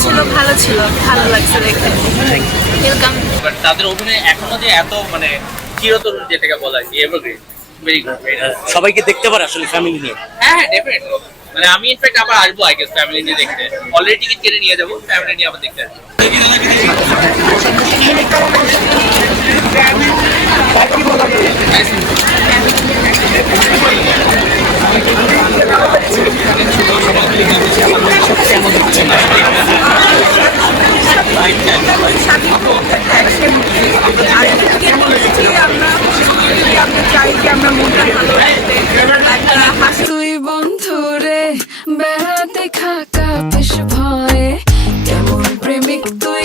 ছিল ভালো ছিল ভালো লাগছে দেখে। ওয়েলকাম বাট তাদের অভিনয় এখনও যে এত মানে চিরতরুণ যেটাকে বলা হয় এভারগ্রিন ভেরি গুড সবাইকে দেখতে পারে আসলে ফ্যামিলি নিয়ে। হ্যাঁ হ্যাঁ ডেফিনেটলি মানে আমি ইনফ্যাক্ট আবার আসব আই গেস ফ্যামিলি নিয়ে দেখতে। অলরেডি টিকিট কেটে নিয়ে যাব ফ্যামিলি নিয়ে আবার দেখতে আসব। তুই বন্ধুরে বেড়াতে খাকা বেশ ভয়ে। কেমন প্রেমিক তুই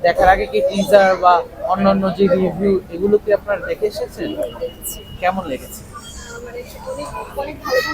দেখার আগে কি টিজার বা অন্যান্য যে রিভিউ এগুলো কি আপনারা দেখে এসেছেন কেমন লেগেছে? অনেক ভালো